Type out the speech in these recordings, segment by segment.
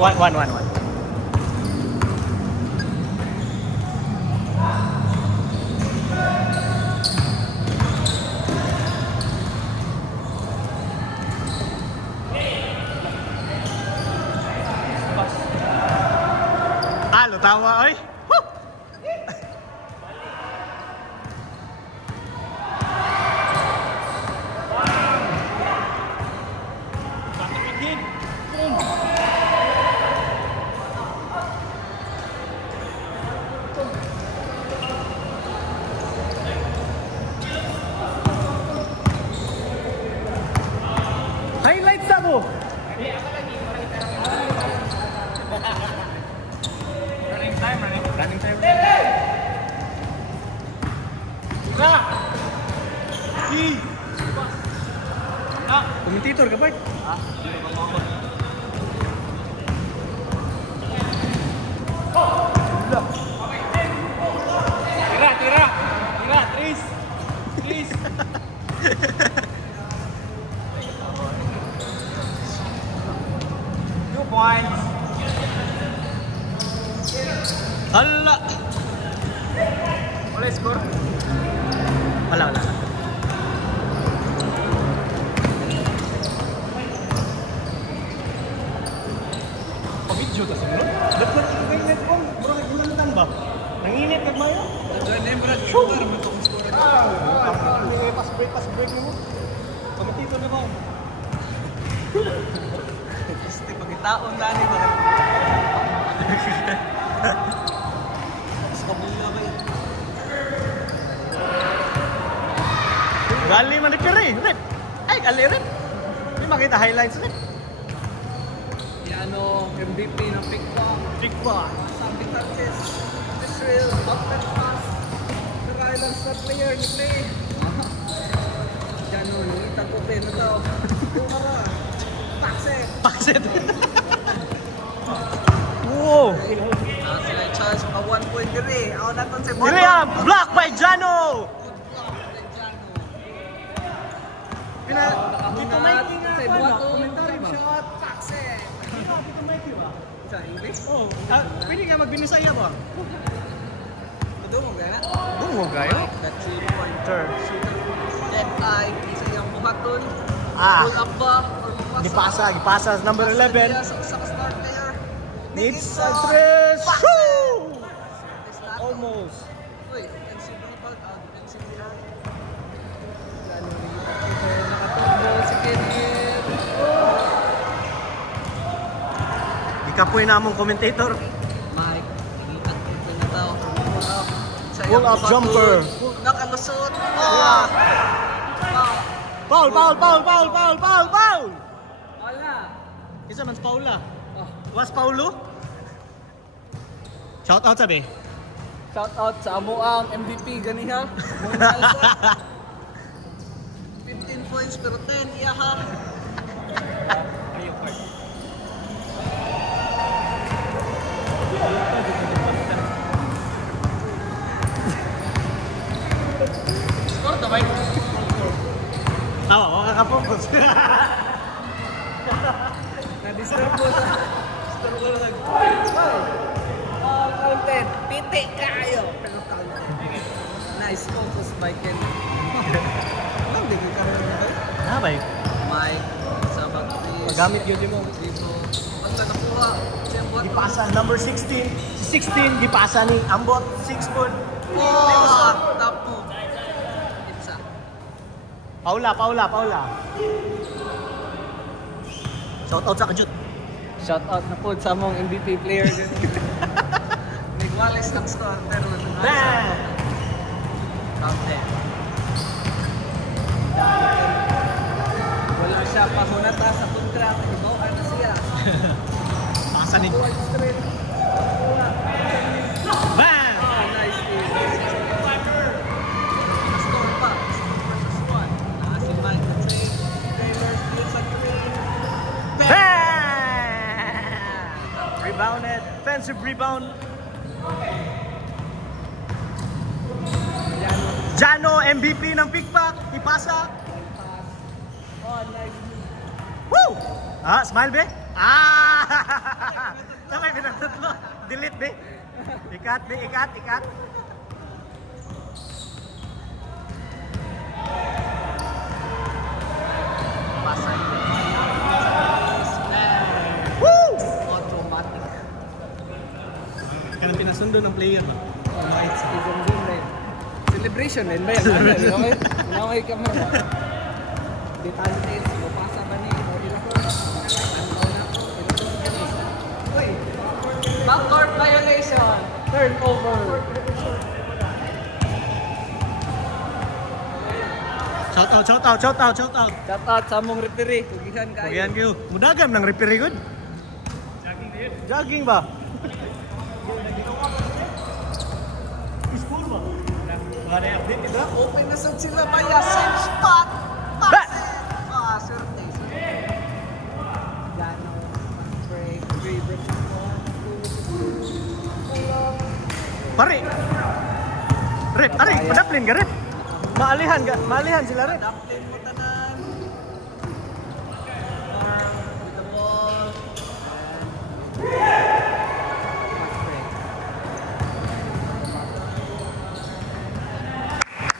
One. Tawa ay. Highlights ako. Running time. Komentator ka ba? Tira. Please. Two points. Hala! Wala score? Wala. Pag-video ka siguro? Ba't ba nag-init ko? Murag bulantan ba? Nanginit ka mayo? Pass-break mo. Pag-tito na ba? Gusto pag-itaon na ni ba? Gali man Rip. Ay, gali Rip. Hindi makita highlights Rip. Jano, MVP ng Pikpak. Sabi touches. Israel, outlet pass. Nakailan sa player ni Play. Jano, itagupin na daw. Kumara. Pakset. Wow. Sila charge mga 1 point diri. Ako natin si William, block by Jano. Dito Mikey nga sa buwato. Shot, pakset. Dito Mikey ba? Sa English? Oo. Pwede nga magbinisaya ba? Dumog na? Dumog kayo? That 3-pointer. Left eye. Isa yung buhaton. Pull up ba? Gipasa. Number 11. Sa start player. Needs a tres. Shoo! Almost. Uy, defensive rebound. Defensive rebound. Ikapoy na mong commentator. Mike, igitan ko na tao. Pull up jumper. Nakalusot. Foul. Wala. Isa man Paula. Was Paulo? Shout out sabi. Shout out sa amo ang MVP ganiha. 15 points pero 10 iyaha. Score to Mike. Tawa, makaka-focus. Na-disturb mo sa... Disturb mo lang. Counted. Piti kayo. Pero counted. Nice focus, Michael. Ang di ka rin na ba? Ba? Mike, sa Bagtris. Magamit yun mo. Dito. Ang nakuha. Gipasa, number 16. 16, gipasa ni Ambot. 6 foot. Top 2. Itza. Paula. Shout out sa Kajut. Shout out na po sa mong MVP player. Nagwalis ng score pero top 10. Wala siya pahunata sa contract. Ibawaan na siya. Pasa ni. Bang! Nice team. Score pa. Versus 1. Nakasin Mike the train. Taylor steals sa green. Bang! Rebounded. Defensive rebound. Jano, MVP ng Pikpak. Ipasa. Oh, nice. Woo! Smile be? Ikat, be, ikat, ikat. Pasay. Woo! Automatic. Kanang pinasundo ng player ba? Isang zoom rin. Celebration din ba yan? Okay? Okay ka mo. Detalles, mapasa ba ni? Backcourt violation. Turnover. Shout out, shout out, shout out, shout out. Shout out sa mong referee. Tugihan kayo. Ayan kayo. Mudagam ng referee good. Jogging ba? School ba? Wala yung update ba? Open na sa sila baya. Same spot. Pass it. Ah, swerte. Jano. Break. 3 versus 1. Pare. Rep, are, padaplin ka rep. Maalihan sila rep. Daplin mo tanan. Arm with the ball. Fast break.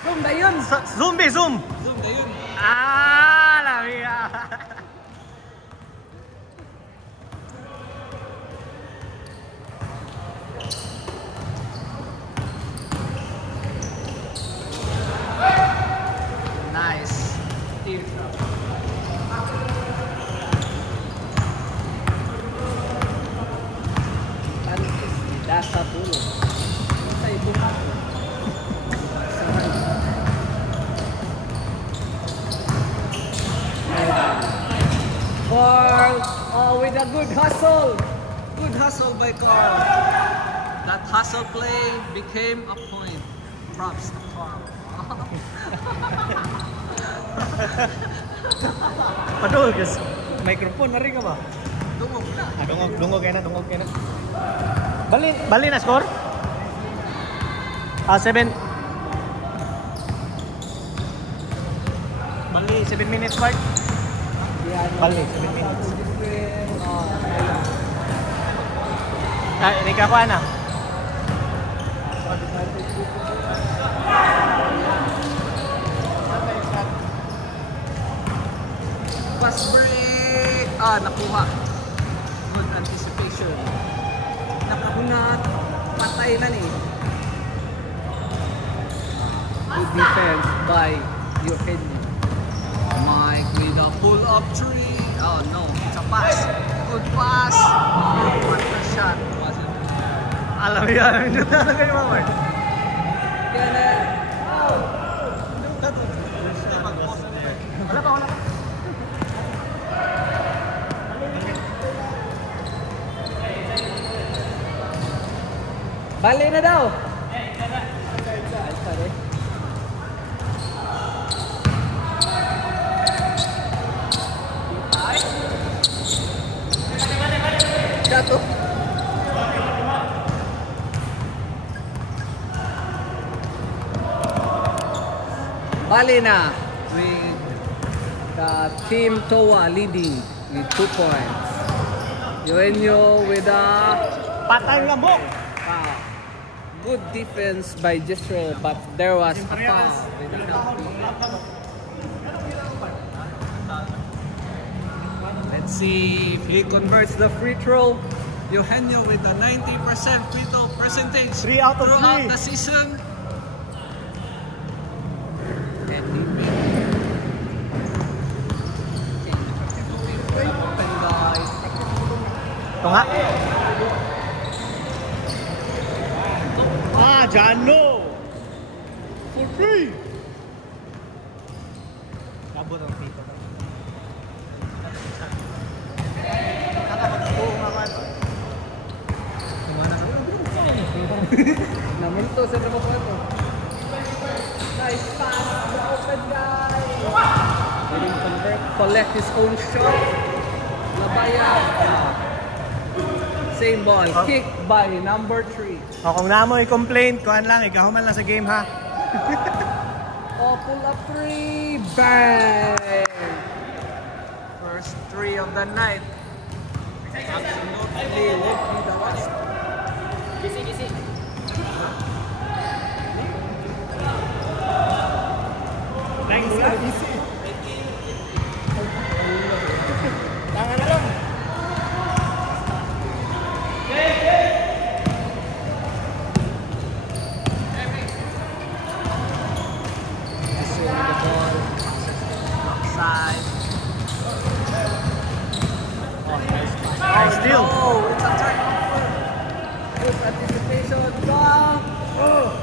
Zoom na yun. Zoom be, zoom. Zoom na yun. Ah, lamia. Nice. Teardrop. Ano is dasa tulog? Sa ibuhat. Carl, oh, with a good hustle. Good hustle by Carl. That hustle play became a point. Props to Carl. Padul guys. Microphone na rin ka ba? Dungog na. Dungog kaya na. Bali na score? 7. Bali 7 minutes part. Bali 7 minutes. Ini ka pa na. Fast break! Ah, nakuha. Good anticipation. Nakahunat. Patay na ni. Good defense by Eugenio. Mike with a pull-up three. Oh no, it's a pass. Good pass. Oh, what a shot. Was it? Alam yan. Dito na kayo mamay. Kenneth. Wala pa. Bali na daw. Gato. Bali na with the team Toa leading with 2 points. Eugenio with a Patay lamok. foul. Good defense by Jesro, but there was a foul with the penalty. Let's see if he converts the free throw. Eugenio with a 90% free throw percentage 3 out of 3. throughout the season. And he open guys. Ito nga. Jano! For free! Kabot ang pito. Namunto sa naman po ito. Nice pass, the open guy. Letting convert, collect his own shot. Labaya. Same ball, kick by number 3. O kung na mo i-complain, kuhan lang, ikahuman lang sa game ha. Oh, pull up 3, bang! First 3 of the night. Absolutely would be the last.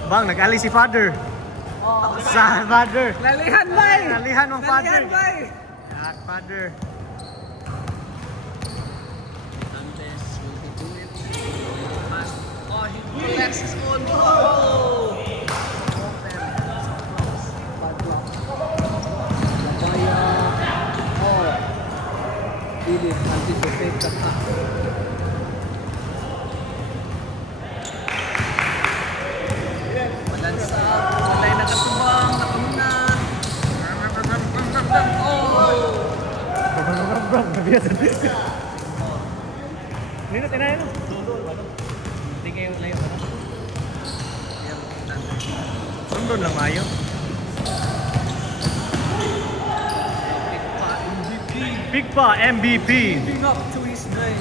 Bang, nag-ali si father. Oh, Sa father. nalihan bay! Nalihan mong father. Nalihan bay! Yak, father. Dantes, will he do it? Pass. Oh, he collects his own ball. Open. Close. Bad block. Labaya. Oh. Didn't anticipate the pass. Balansa. Walay nakatubang. Nakamuna. Oh! Bro, nabiyasan. Nino, tinayin mo. Hindi kayo layo. Sundon lang mayo. Big Pa MVP. Living up to his name.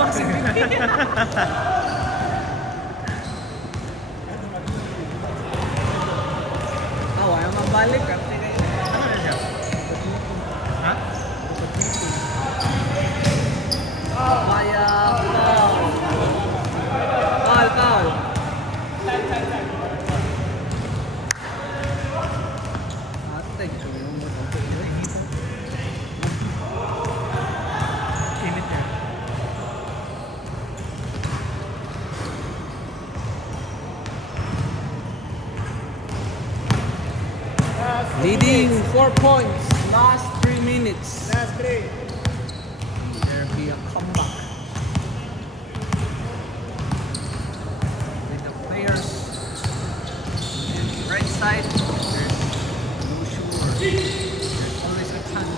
Max MVP. Ayaw mabalik. Ano na siya? Ha? Maya, foul. Foul. Ate, yung mo Init niya. leading 4 points. Last 3 minutes. Last 3. There be a comeback. With the players in the right side, there's no sure. There's always a chance.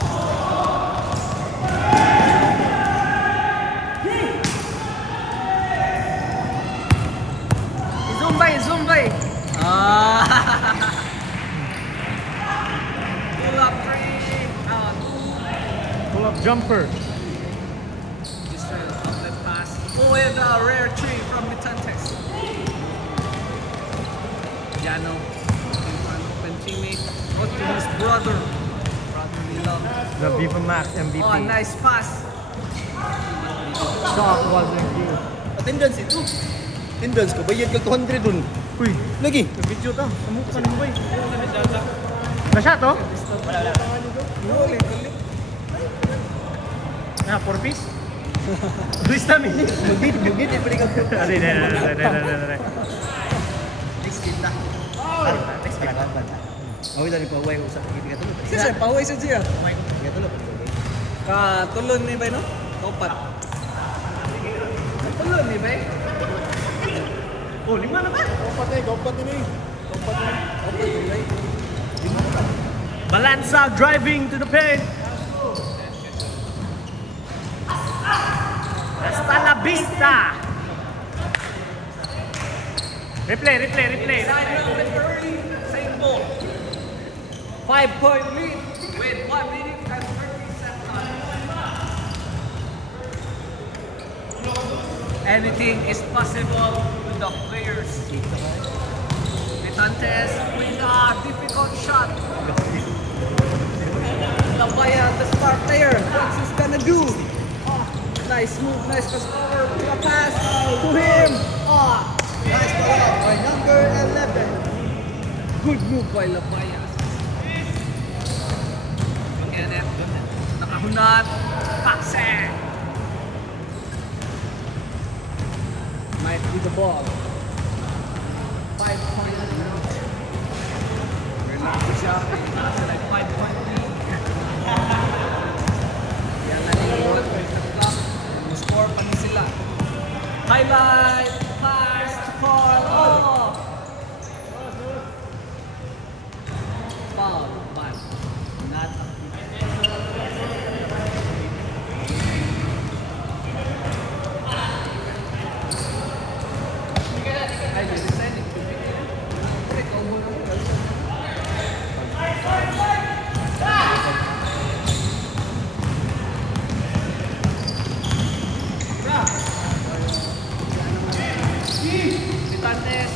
Zumbay! Pull up 3 out. Pull up jumper. Just try to outlet pass. Oh, and a rare 3 from Mitantes. Jano, in front open teammate. Out to his brother. Brotherly love. The Viva Max MVP. Oh, nice pass. Shot wasn't good. Attendance itu. Attendance ko bayad kag 200 dun. Uy, Lagi. video ta. Kamusta mo ba? Na-shot to? Ah, 4 piece? Luis Tami. Bugit pwede ka. Ari. Next game na. Next game na. Awi dari pawai usah kita tulo. Kasi paway sa siya. Kita tulo. Katulon ni ba no? Topat. Katulon ni ba? Oh, 5 na ba? Gopat ini. Balanza driving to the paint. Hasta la vista. Replay. Same ball. 5-point lead with 1 minute and 30 seconds. Anything is possible with the players. Mitantes with a difficult shot. Labaya, the star player. What's he gonna do? Nice move, nice pass forward. A pass to him. Nice ball out by number 11. Good move by Labaya. Kenneth, nakahunat. Paxe. Might be the ball. 5-point lead. Relax siya. Nasa like 5-point lead. Yan na yung clock. Score pa rin sila. Highlight. Pass. Call. Oh! Foul. But not a ay, decided to make it. Ikaw muna mo. Mitantes.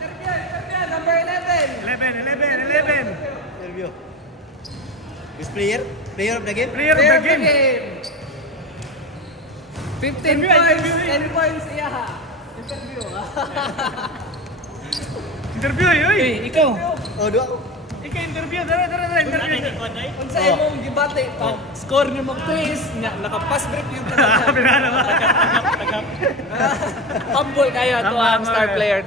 Terbian, number 11. 11. Interview. Best player of the game. Player of the game. 15 points, 10 points iya ha. Interview ha. Interview yoy. Ikaw. Oh, dua ko. Ikaw interview, dara interview. Unsa imong gibati pag score ni mo Chris, naka-pass break yung Pinano ba? Tagap. Humble kayo to ang star player.